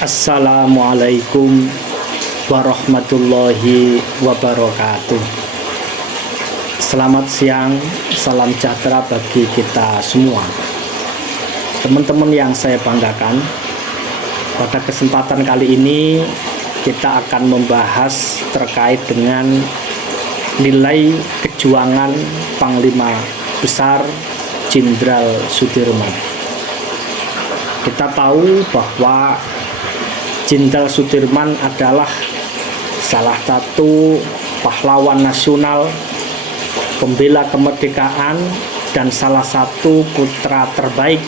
Assalamualaikum warahmatullahi wabarakatuh. Selamat siang, salam sejahtera bagi kita semua. Teman-teman yang saya banggakan, pada kesempatan kali ini kita akan membahas terkait dengan nilai kejuangan Panglima Besar Jenderal Sudirman. Kita tahu bahwa Jenderal Sudirman adalah salah satu pahlawan nasional, pembela kemerdekaan, dan salah satu putra terbaik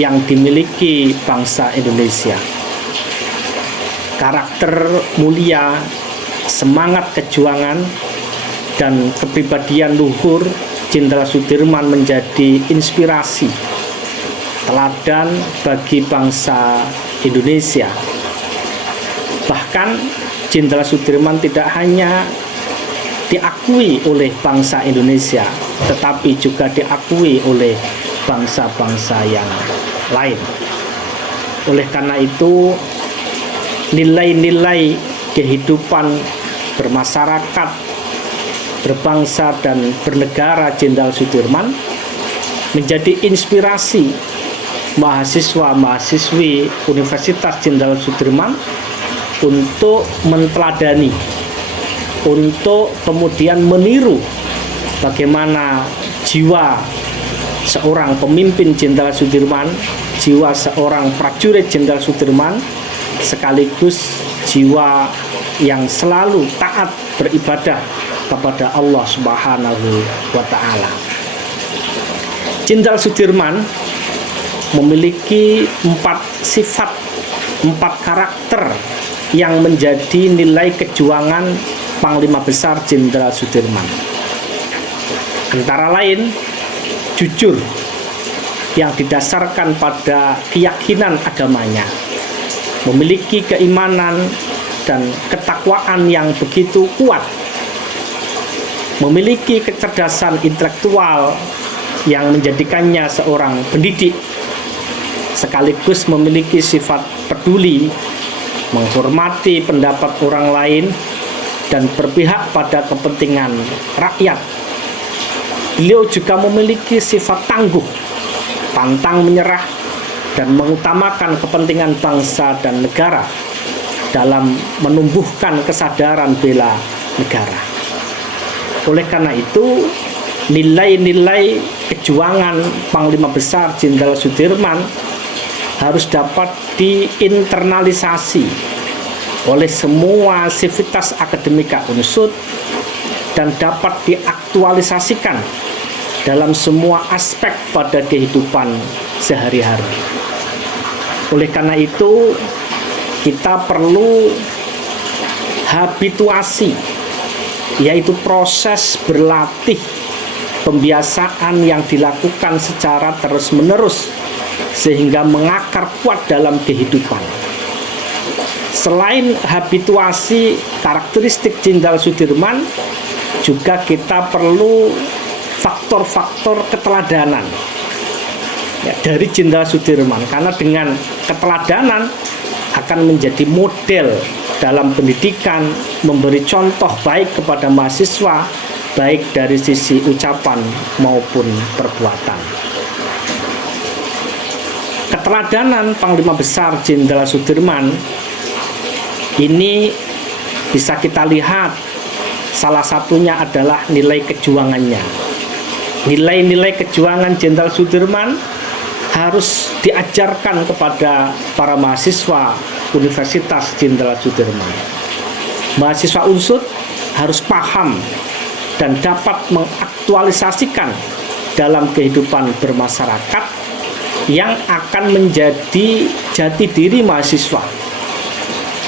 yang dimiliki bangsa Indonesia. Karakter mulia, semangat kejuangan, dan kepribadian luhur Jenderal Sudirman menjadi inspirasi, teladan bagi bangsa Indonesia. Bahkan Jenderal Sudirman tidak hanya diakui oleh bangsa Indonesia, tetapi juga diakui oleh bangsa-bangsa yang lain. Oleh karena itu, nilai-nilai kehidupan bermasyarakat, berbangsa, dan bernegara Jenderal Sudirman menjadi inspirasi mahasiswa-mahasiswi Universitas Jenderal Sudirman untuk menteladani, untuk kemudian meniru bagaimana jiwa seorang pemimpin Jenderal Sudirman, jiwa seorang prajurit Jenderal Sudirman, sekaligus jiwa yang selalu taat beribadah kepada Allah Subhanahu wa Ta'ala. Jenderal Sudirman memiliki 4 sifat, 4 karakter yang menjadi nilai kejuangan Panglima Besar Jenderal Sudirman. Antara lain, jujur yang didasarkan pada keyakinan agamanya, memiliki keimanan dan ketakwaan yang begitu kuat, memiliki kecerdasan intelektual yang menjadikannya seorang pendidik, sekaligus memiliki sifat peduli, menghormati pendapat orang lain, dan berpihak pada kepentingan rakyat. Beliau juga memiliki sifat tangguh, pantang menyerah, dan mengutamakan kepentingan bangsa dan negara dalam menumbuhkan kesadaran bela negara. Oleh karena itu, nilai-nilai kejuangan Panglima Besar Jenderal Sudirman harus dapat diinternalisasi oleh semua sivitas akademika UNSUD dan dapat diaktualisasikan dalam semua aspek pada kehidupan sehari-hari. Oleh karena itu, kita perlu habituasi, yaitu proses berlatih, pembiasaan yang dilakukan secara terus-menerus sehingga mengakar kuat dalam kehidupan. Selain habituasi karakteristik Jenderal Sudirman, juga kita perlu faktor-faktor keteladanan dari Jenderal Sudirman, karena dengan keteladanan akan menjadi model dalam pendidikan, memberi contoh baik kepada mahasiswa, baik dari sisi ucapan maupun perbuatan. Keteladanan Panglima Besar Jenderal Sudirman ini bisa kita lihat, salah satunya adalah nilai kejuangannya. Nilai-nilai kejuangan Jenderal Sudirman harus diajarkan kepada para mahasiswa Universitas Jenderal Sudirman. Mahasiswa UNSUD harus paham dan dapat mengaktualisasikan dalam kehidupan bermasyarakat yang akan menjadi jati diri mahasiswa,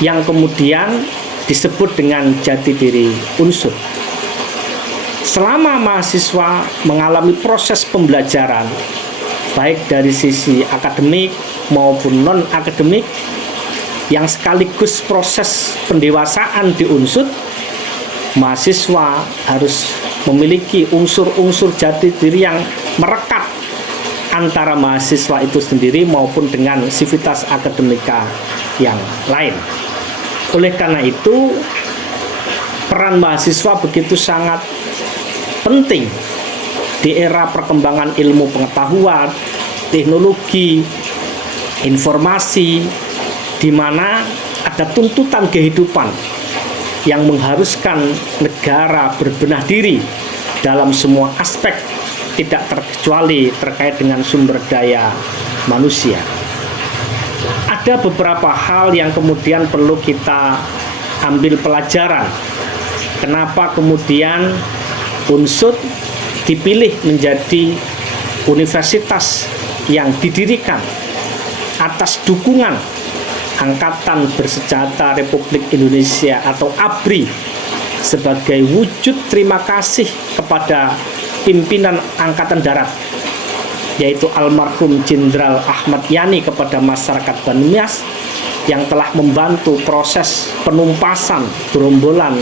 yang kemudian disebut dengan jati diri UNSUD. Selama mahasiswa mengalami proses pembelajaran, baik dari sisi akademik maupun non-akademik, yang sekaligus proses pendewasaan di UNSUD, mahasiswa harus memiliki unsur-unsur jati diri yang merekat antara mahasiswa itu sendiri maupun dengan sivitas akademika yang lain. Oleh karena itu, peran mahasiswa begitu sangat penting di era perkembangan ilmu pengetahuan, teknologi, informasi, di mana ada tuntutan kehidupan yang mengharuskan negara berbenah diri dalam semua aspek, tidak terkecuali terkait dengan sumber daya manusia. Ada beberapa hal yang kemudian perlu kita ambil pelajaran. Kenapa kemudian UNSUD dipilih menjadi universitas yang didirikan atas dukungan Angkatan Bersenjata Republik Indonesia atau ABRI sebagai wujud terima kasih kepada pimpinan Angkatan Darat, yaitu almarhum Jenderal Ahmad Yani, kepada masyarakat Banyumas yang telah membantu proses penumpasan gerombolan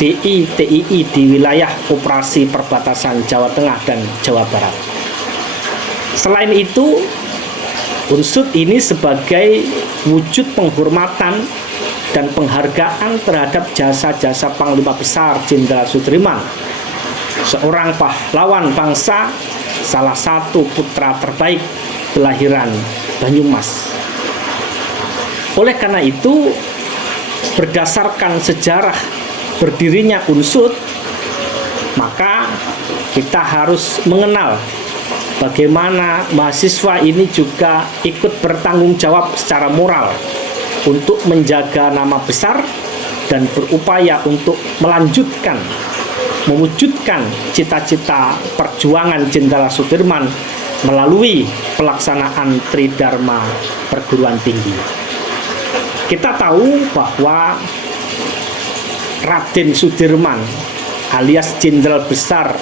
DI TII di wilayah operasi perbatasan Jawa Tengah dan Jawa Barat. Selain itu, UNSUD ini sebagai wujud penghormatan dan penghargaan terhadap jasa-jasa Panglima Besar Jenderal Sudirman, seorang pahlawan bangsa, salah satu putra terbaik kelahiran Banyumas. Oleh karena itu, berdasarkan sejarah berdirinya UNSUD, maka kita harus mengenal bagaimana mahasiswa ini juga ikut bertanggung jawab secara moral untuk menjaga nama besar dan berupaya untuk mewujudkan cita-cita perjuangan Jenderal Sudirman melalui pelaksanaan Tridharma perguruan tinggi. Kita tahu bahwa Raden Sudirman alias Jenderal Besar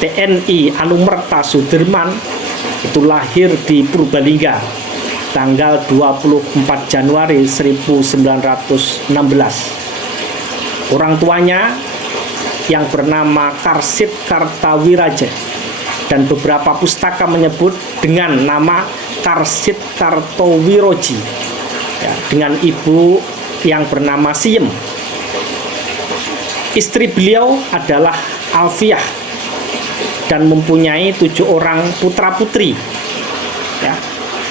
TNI Anumerta Sudirman itu lahir di Purbalingga tanggal 24 Januari 1916. Orang tuanya yang bernama Karsit Kartawiraja dan beberapa pustaka menyebut dengan nama Karsit Kartowiroji, ya, dengan ibu yang bernama Siem. Istri beliau adalah Alfiah dan mempunyai 7 orang putra-putri, ya.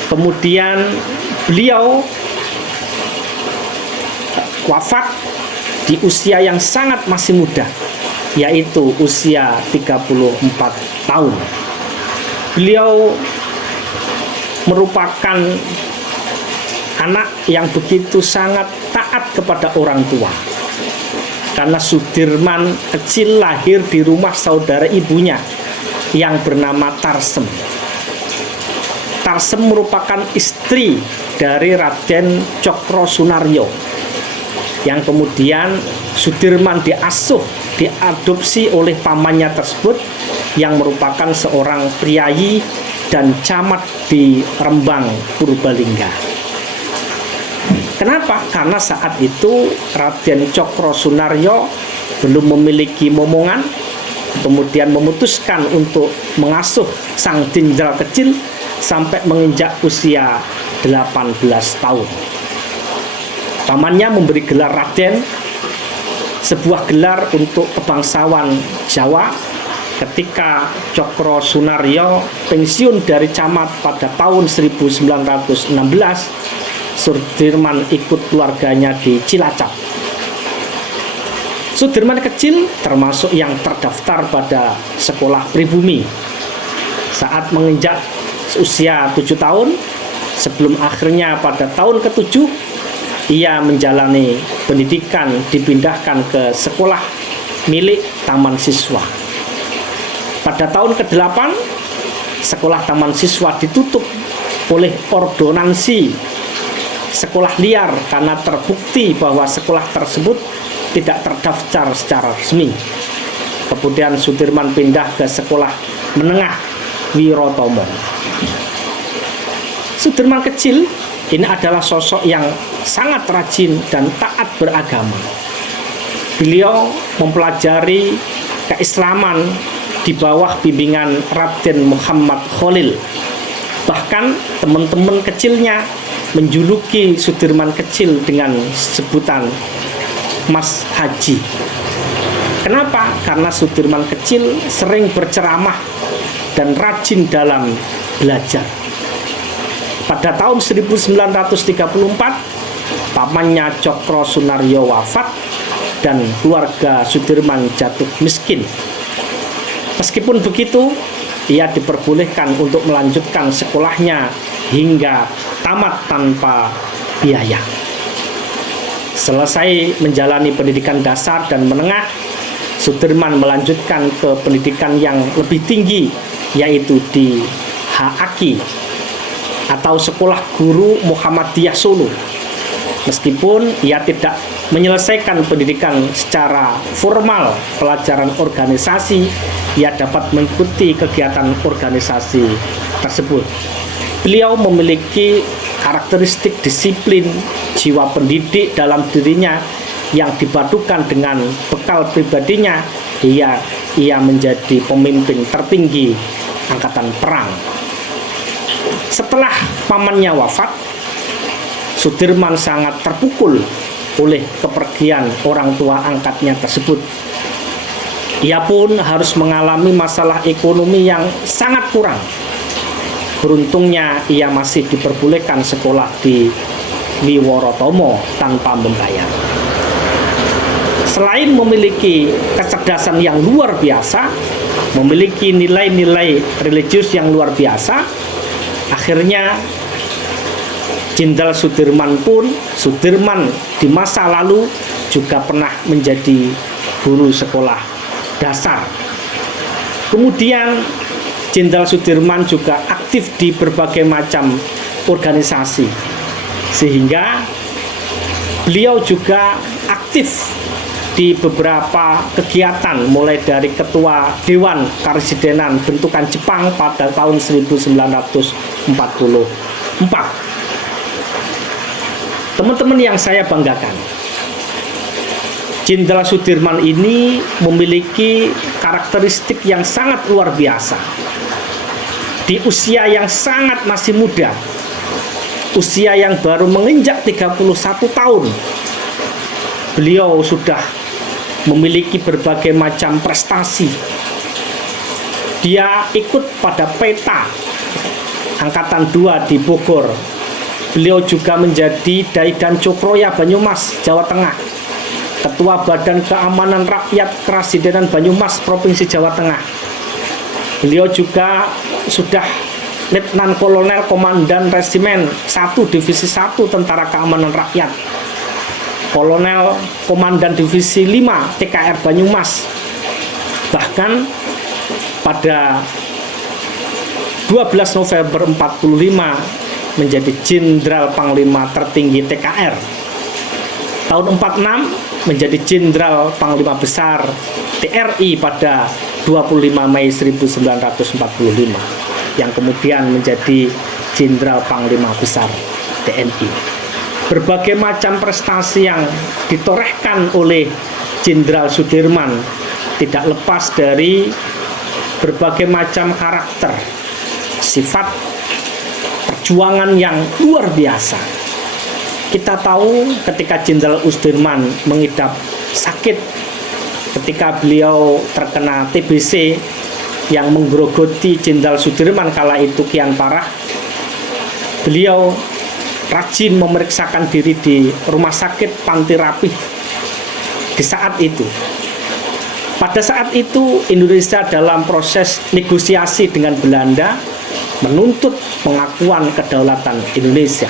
Kemudian beliau wafat di usia yang sangat masih muda, yaitu usia 34 tahun. Beliau merupakan anak yang begitu sangat taat kepada orang tua, karena Sudirman kecil lahir di rumah saudara ibunya yang bernama Tarsem. Tarsem merupakan istri dari Raden Cokro Sunaryo, yang kemudian Sudirman diadopsi oleh pamannya tersebut, yang merupakan seorang priayi dan camat di Rembang, Purbalingga. Kenapa? Karena saat itu Raden Cokro Sunaryo belum memiliki momongan, kemudian memutuskan untuk mengasuh sang jenderal kecil sampai menginjak usia 18 tahun. Pamannya memberi gelar Raden, sebuah gelar untuk kebangsawan Jawa. Ketika Cokro Sunaryo pensiun dari camat pada tahun 1916, Sudirman ikut keluarganya di Cilacap. Sudirman kecil termasuk yang terdaftar pada sekolah pribumi. Saat menginjak usia 7 tahun, sebelum akhirnya pada tahun ke-7 ia menjalani pendidikan, dipindahkan ke sekolah milik Taman Siswa. Pada tahun ke-8, sekolah Taman Siswa ditutup oleh ordonansi sekolah liar karena terbukti bahwa sekolah tersebut tidak terdaftar secara resmi. Kemudian Sudirman pindah ke sekolah menengah Wirotomo. Sudirman kecil ini adalah sosok yang sangat rajin dan taat beragama. Beliau mempelajari keislaman di bawah bimbingan Raden Muhammad Khalil. Bahkan teman-teman kecilnya menjuluki Sudirman kecil dengan sebutan Mas Haji. Kenapa? Karena Sudirman kecil sering berceramah dan rajin dalam belajar. Pada tahun 1934, pamannya Cokro Sunaryo wafat dan keluarga Sudirman jatuh miskin. Meskipun begitu, ia diperbolehkan untuk melanjutkan sekolahnya hingga tamat tanpa biaya. Selesai menjalani pendidikan dasar dan menengah, Sudirman melanjutkan ke pendidikan yang lebih tinggi, yaitu di HAKI atau Sekolah Guru Muhammadiyah Solo. Meskipun ia tidak menyelesaikan pendidikan secara formal pelajaran organisasi, ia dapat mengikuti kegiatan organisasi tersebut. Beliau memiliki karakteristik disiplin, jiwa pendidik dalam dirinya yang dipadukan dengan bekal pribadinya, ia menjadi pemimpin tertinggi angkatan perang. Setelah pamannya wafat, Sudirman sangat terpukul oleh kepergian orang tua angkatnya tersebut. Ia pun harus mengalami masalah ekonomi yang sangat kurang. Beruntungnya ia masih diperbolehkan sekolah di Wiworotomo tanpa membayar. Selain memiliki kecerdasan yang luar biasa, memiliki nilai-nilai religius yang luar biasa, akhirnya Jenderal Sudirman di masa lalu juga pernah menjadi guru sekolah dasar. Kemudian Jenderal Sudirman juga aktif di berbagai macam organisasi, sehingga beliau juga aktif di beberapa kegiatan, mulai dari Ketua Dewan Karesidenan bentukan Jepang pada tahun 1944. Teman-teman yang saya banggakan, Jenderal Sudirman ini memiliki karakteristik yang sangat luar biasa. Di usia yang sangat masih muda, usia yang baru menginjak 31 tahun, beliau sudah memiliki berbagai macam prestasi. Dia ikut pada peta Angkatan 2 di Bogor. Beliau juga menjadi Daidan Cokroya Banyumas, Jawa Tengah, Ketua Badan Keamanan Rakyat Karesidenan Banyumas, Provinsi Jawa Tengah. Beliau juga sudah Letnan Kolonel Komandan Resimen 1 Divisi 1 Tentara Keamanan Rakyat, Kolonel Komandan Divisi 5 TKR Banyumas. Bahkan pada 12 November 45 menjadi Jenderal Panglima tertinggi TKR. Tahun 46 menjadi Jenderal Panglima Besar TRI pada 25 Mei 1945, yang kemudian menjadi Jenderal Panglima Besar TNI. Berbagai macam prestasi yang ditorehkan oleh Jenderal Sudirman tidak lepas dari berbagai macam karakter, sifat, perjuangan yang luar biasa. Kita tahu ketika Jenderal Sudirman mengidap sakit, ketika beliau terkena TBC yang menggerogoti Jenderal Sudirman kala itu kian parah, beliau rajin memeriksakan diri di rumah sakit Panti Rapih di saat itu. Pada saat itu Indonesia dalam proses negosiasi dengan Belanda menuntut pengakuan kedaulatan Indonesia.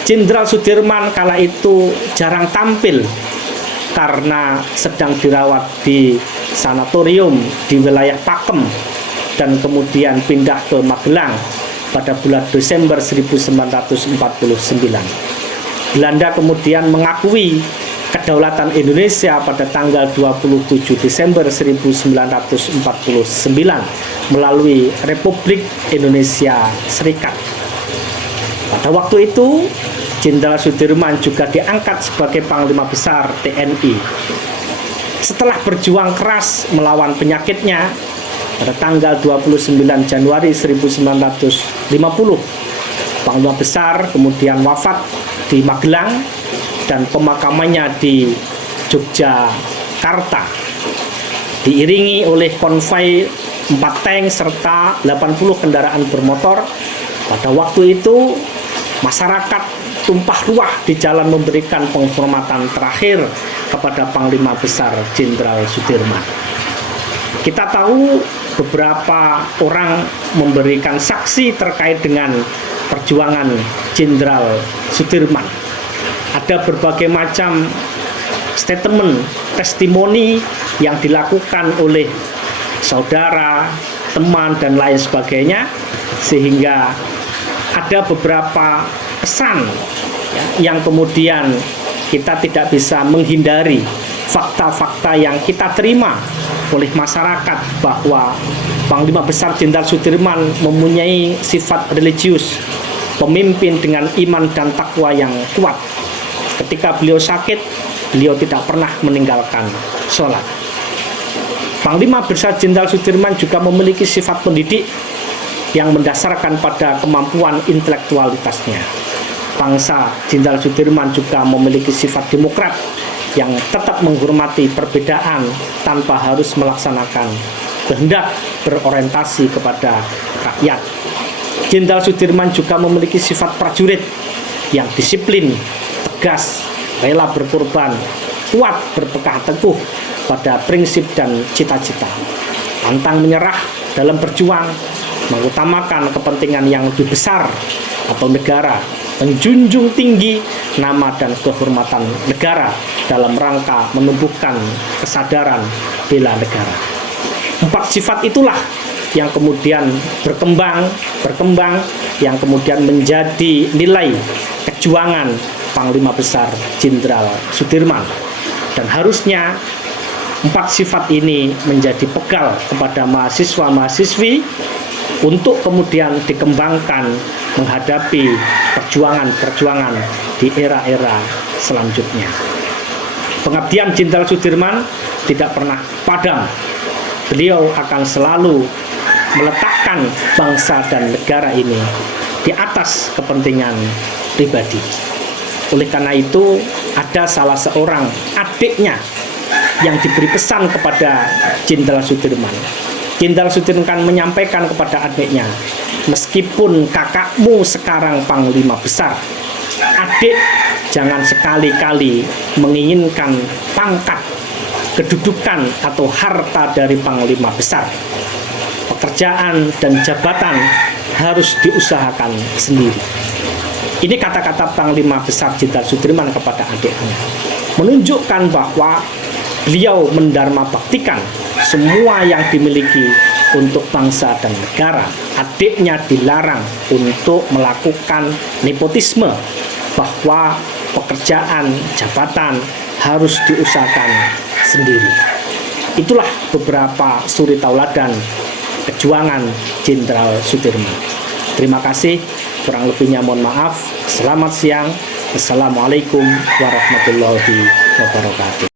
Jenderal Sudirman kala itu jarang tampil karena sedang dirawat di sanatorium di wilayah Pakem dan kemudian pindah ke Magelang pada bulan Desember 1949. Belanda kemudian mengakui kedaulatan Indonesia pada tanggal 27 Desember 1949 melalui Republik Indonesia Serikat. Pada waktu itu, Jenderal Sudirman juga diangkat sebagai Panglima Besar TNI. Setelah berjuang keras melawan penyakitnya, pada tanggal 29 Januari 1950, Panglima Besar kemudian wafat di Magelang dan pemakamannya di Yogyakarta, diiringi oleh konvoi 4 tank serta 80 kendaraan bermotor. Pada waktu itu masyarakat tumpah ruah di jalan memberikan penghormatan terakhir kepada Panglima Besar Jenderal Sudirman. Kita tahu beberapa orang memberikan saksi terkait dengan perjuangan Jenderal Sudirman. Ada berbagai macam statement, testimoni yang dilakukan oleh saudara, teman, dan lain sebagainya, sehingga ada beberapa pesan yang kemudian kita tidak bisa menghindari fakta-fakta yang kita terima oleh masyarakat bahwa Panglima Besar Jenderal Sudirman mempunyai sifat religius, pemimpin dengan iman dan takwa yang kuat. Ketika beliau sakit, beliau tidak pernah meninggalkan sholat. Panglima Besar Jenderal Sudirman juga memiliki sifat pendidik yang mendasarkan pada kemampuan intelektualitasnya. Bangsa Jenderal Sudirman juga memiliki sifat demokrat yang tetap menghormati perbedaan tanpa harus melaksanakan kehendak berorientasi kepada rakyat. Jenderal Sudirman juga memiliki sifat prajurit yang disiplin, tegas, rela berkorban, kuat berpegang teguh pada prinsip dan cita-cita, pantang menyerah dalam berjuang, mengutamakan kepentingan yang lebih besar atau negara, menjunjung tinggi nama dan kehormatan negara dalam rangka menumbuhkan kesadaran bela negara. 4 sifat itulah yang kemudian berkembang, yang kemudian menjadi nilai kejuangan Panglima Besar Jenderal Sudirman. Dan harusnya 4 sifat ini menjadi pegal kepada mahasiswa-mahasiswi untuk kemudian dikembangkan menghadapi perjuangan-perjuangan di era-era selanjutnya. Pengabdian Jenderal Sudirman tidak pernah padam. Beliau akan selalu meletakkan bangsa dan negara ini di atas kepentingan pribadi. Oleh karena itu, ada salah seorang adiknya yang diberi pesan kepada Jenderal Sudirman. Jenderal Sudirman menyampaikan kepada adiknya, meskipun kakakmu sekarang Panglima Besar, adik jangan sekali-kali menginginkan pangkat, kedudukan, atau harta dari Panglima Besar. Pekerjaan dan jabatan harus diusahakan sendiri. Ini kata-kata Panglima Besar Jenderal Sudirman kepada adiknya, menunjukkan bahwa beliau mendharma baktikan semua yang dimiliki untuk bangsa dan negara. Adiknya dilarang untuk melakukan nepotisme, bahwa pekerjaan, jabatan harus diusahakan sendiri. Itulah beberapa suri tauladan perjuangan Jenderal Sudirman. Terima kasih, kurang lebihnya mohon maaf. Selamat siang. Assalamualaikum warahmatullahi wabarakatuh.